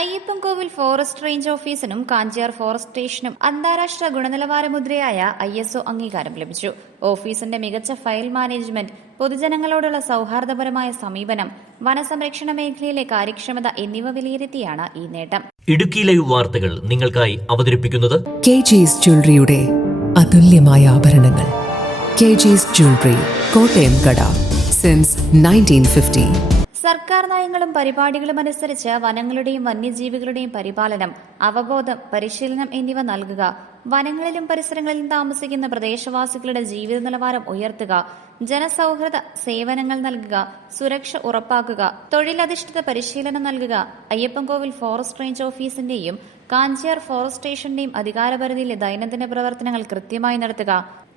Ayyappancoil forest range ഓഫീസിനും Kanchiyar forest സ്റ്റേഷനും അന്താരാഷ്ട്ര ഗുണനിലവാര മുദ്രയായ ISO അംഗീകാരം ലഭിച്ചു. ഓഫീസിന്റെ മികച്ച ഫയൽ മാനേജ്മെന്റ്, പൊതുജനങ്ങളോടുള്ള സൌഹാർദ്ദപരമായ സമീപനം, വനസംരക്ഷണ മേഖലയിലെ കാര്യക്ഷമത എന്നിവ വിലയിരുത്തിയാണ് ഈ നേട്ടം. ഇടുക്കി ലൈവ് വാർത്തകൾ നിങ്ങൾക്കായി അവതരിപ്പിക്കുന്നത് KG's ജ്വല്ലറിയുടെ അതുല്യമായ ആഭരണങ്ങൾ. KG's ജ്വല്ലറി, കോട്ടയം കട, സിൻസ് 1950. സർക്കാർ നയങ്ങളും പരിപാടികളും അനുസരിച്ച് വനങ്ങളുടെയും വന്യജീവികളുടെയും പരിപാലനം, അവബോധം, പരിശീലനം എന്നിവ നൽകുക, വനങ്ങളിലും പരിസരങ്ങളിലും താമസിക്കുന്ന പ്രദേശവാസികളുടെ ജീവിത നിലവാരം ഉയർത്തുക, ജനസൌഹൃദ സേവനങ്ങൾ നൽകുക, സുരക്ഷ ഉറപ്പാക്കുക, തൊഴിലധിഷ്ഠിത പരിശീലനം നൽകുക, അയ്യപ്പൻകോവിൽ ഫോറസ്റ്റ് റേഞ്ച് ഓഫീസിന്റെയും കാഞ്ചിയാർ ഫോറസ്റ്റ് സ്റ്റേഷന്റെയും അധികാരപരിധിയിലെ ദൈനംദിന പ്രവർത്തനങ്ങൾ കൃത്യമായി നടത്തുക,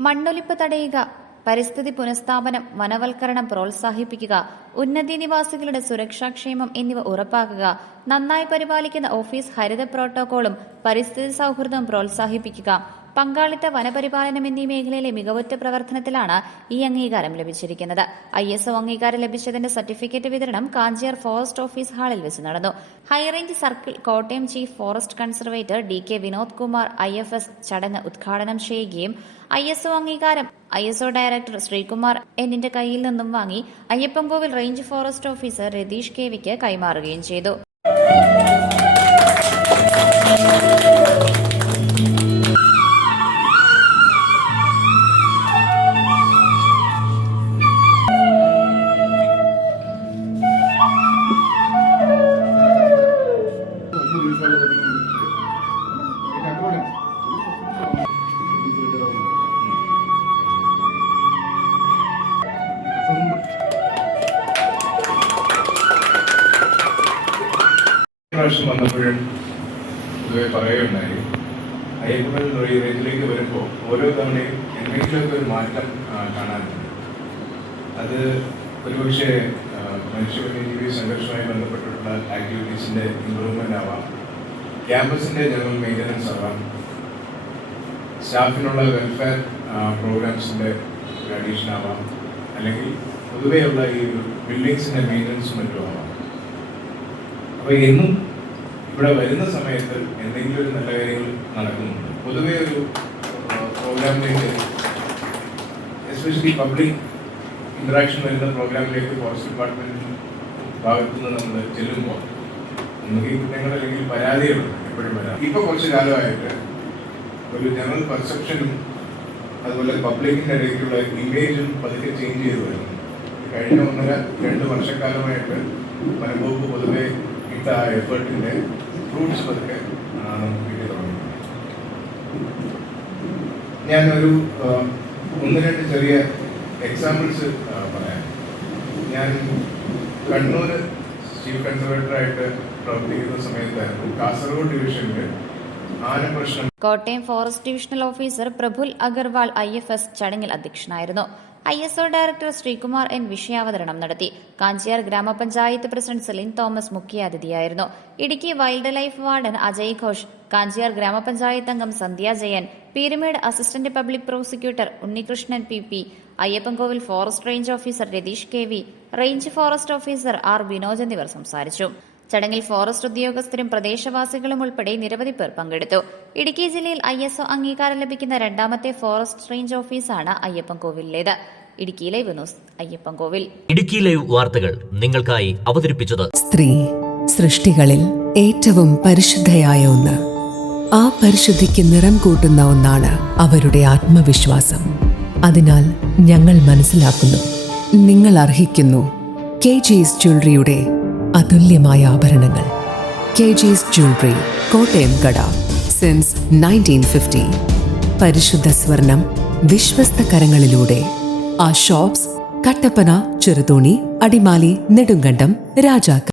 മണ്ണൊലിപ്പ് തടയുക, പരിസ്ഥിതി പുനഃസ്ഥാപനം, വനവൽക്കരണം പ്രോത്സാഹിപ്പിക്കുക, ഉന്നതി നിവാസികളുടെ സുരക്ഷാക്ഷേമം എന്നിവ ഉറപ്പാക്കുക, നന്നായി പരിപാലിക്കുന്ന ഓഫീസ് ഹരിത പ്രോട്ടോകോളും പരിസ്ഥിതി സൌഹൃദവും പ്രോത്സാഹിപ്പിക്കുക, പങ്കാളിത്ത വനപരിപാലനം എന്നീ മേഖലയിലെ മികവുറ്റ പ്രവർത്തനത്തിലാണ് ഈ അംഗീകാരം ലഭിച്ചിരിക്കുന്നത്. ISO അംഗീകാരം ലഭിച്ചതിന്റെ സർട്ടിഫിക്കറ്റ് വിതരണം കാഞ്ചിയാർ ഫോറസ്റ്റ് ഓഫീസ് ഹാളിൽ വെച്ച് നടന്നു. High range circle Kottayam chief forest conservator DK Vinod Kumar IFS ചടങ്ങ് ഉദ്ഘാടനം ചെയ്യുകയും ISO അംഗീകാരം ISO ഡയറക്ടർ ശ്രീകുമാർ എന്നിന്റെ കയ്യിൽ നിന്നും വാങ്ങി Ayyappankovil range forest officer Ratheesh KVക്ക് കൈമാറുകയും ചെയ്തു. പ്രാവശ്യം വന്നപ്പോഴും പൊതുവെ പറയുകയുണ്ടായി, അയ്യപ്പൻ റേഞ്ചിലേക്ക് വരുമ്പോൾ ഓരോ തവണയും എന്തെങ്കിലുമൊക്കെ ഒരു മാറ്റം കാണാനുണ്ട്. അത് ഒരുപക്ഷെ മനുഷ്യവന്യജീവി സംഘർഷവുമായി ബന്ധപ്പെട്ടിട്ടുള്ള ആക്ടിവിറ്റീസിൻ്റെ ഇംപ്രൂവ്മെൻ്റ് ആവാം, ക്യാമ്പസിൻ്റെ ജനറൽ മെയിൻ്റനൻസ് ആവാം, സ്റ്റാഫിനുള്ള വെൽഫെയർ പ്രോഗ്രാംസിൻ്റെ ഒരു അഡീഷൻ ആവാം, അല്ലെങ്കിൽ പൊതുവെയുള്ള ഈ ബിൽഡിങ്സിൻ്റെ മെയിൻ്റനൻസും മറ്റും ആവാം. അപ്പോൾ എന്നും ഇവിടെ വരുന്ന സമയത്ത് എന്തെങ്കിലും ഒരു നല്ല കാര്യങ്ങൾ നടക്കുന്നുണ്ട്. പൊതുവെ ഒരു പ്രോഗ്രാമിലേക്ക്, എസ്പെഷ്യലി പബ്ലിക് ഇൻട്രാക്ഷൻ വരുന്ന പ്രോഗ്രാമിലേക്ക് ഫോറസ്റ്റ് ഡിപ്പാർട്ട്മെൻറ്റ് ഭാഗത്തുനിന്ന് നമ്മൾ ചെല്ലുമ്പോൾ നമുക്ക് ഈ കുറ്റങ്ങൾ അല്ലെങ്കിൽ പരാതികളുണ്ട്, എപ്പോഴും പരാതി. ഇപ്പോൾ കുറച്ച് കാലമായിട്ട് ഒരു ജനറൽ പെർസെപ്ഷനും അതുപോലെ പബ്ലിക്കിൻ്റെ ഇടയ്ക്കുള്ള ഇമേജും പതുക്കെ ചേഞ്ച് ചെയ്ത് വരുന്നു. കഴിഞ്ഞ 1-2 വർഷക്കാലമായിട്ട് വനംവകുപ്പ് പൊതുവെ ഇട്ട എഫേർട്ടിൻ്റെ ഫ്രൂട്ട്സ് പതുക്കെ നമുക്ക് കിട്ടി തുടങ്ങി. ഞാനൊരു 1-2 ചെറിയ എക്സാമ്പിൾസ് പറയാം. ഞാൻ കണ്ണൂർ ചീഫ് കൺസർവേറ്ററായിട്ട് പ്രവർത്തിക്കുന്ന സമയത്തായിരുന്നു കാസർഗോഡ് ഡിവിഷനിൽ ആനപ്രശ്നം. Kottayam forest divisional officer Praful Agarwal IFS ചടങ്ങിൽ അധ്യക്ഷനായിരുന്നു. ISO ഡയറക്ടർ ശ്രീകുമാർ N വിഷയാവതരണം നടത്തി. കാഞ്ചിയാർ ഗ്രാമപഞ്ചായത്ത് പ്രസിഡന്റ് സെലിൻ തോമസ് മുഖ്യാതിഥിയായിരുന്നു. Idukki wildlife warden Ajay Ghosh, Kanchiyar grama panchayat അംഗം Sandhya Jayan, Peermade assistant public prosecutor Unnikrishnan PP, Ayyappankovil forest range officer Ratheesh KV, range forest officer R Vinoj എന്നിവർ സംസാരിച്ചു. ചടങ്ങിൽ ഫോറസ്റ്റ് ഉദ്യോഗസ്ഥരും പ്രദേശവാസികളും ഉൾപ്പെടെ നിരവധി പേർ പങ്കെടുത്തു. ഇടുക്കി ജില്ലയിൽ ISO അംഗീകാരം ലഭിക്കുന്ന 2ാമത്തെ ഫോറസ്റ്റ് റേഞ്ച് ഓഫീസാണ് അയ്യപ്പൻകോവിലേത്. Idukki live news, Ayyappankovil. Idukki live വാർത്തകൾ നിങ്ങൾക്കായി അവതരിപ്പിച്ചത് സ്ത്രീ സൃഷ്ടികളിൽ ഏറ്റവും പരിശുദ്ധയായ ഒന്ന്. ആ പരിശുദ്ധിക്ക് നിറം കൂട്ടുന്ന ഒന്നാണ് അവരുടെ ആത്മവിശ്വാസം. അതിനാൽ ഞങ്ങൾ മനസ്സിലാക്കുന്നു, നിങ്ങൾ അർഹിക്കുന്നു KG's ജ്വല്ലറിയുടെ അതുല്യമായ ആഭരണങ്ങൾ. KG's ജ്വല്ലറി, കോട്ടയം കട, സിൻസ് 1950. പരിശുദ്ധ സ്വർണം വിശ്വസ്ത കരങ്ങളിലൂടെ. ആ ഷോപ്സ് കട്ടപ്പന, ചെറുതോണി, അടിമാലി, നെടുങ്കണ്ടം, രാജാക്ക.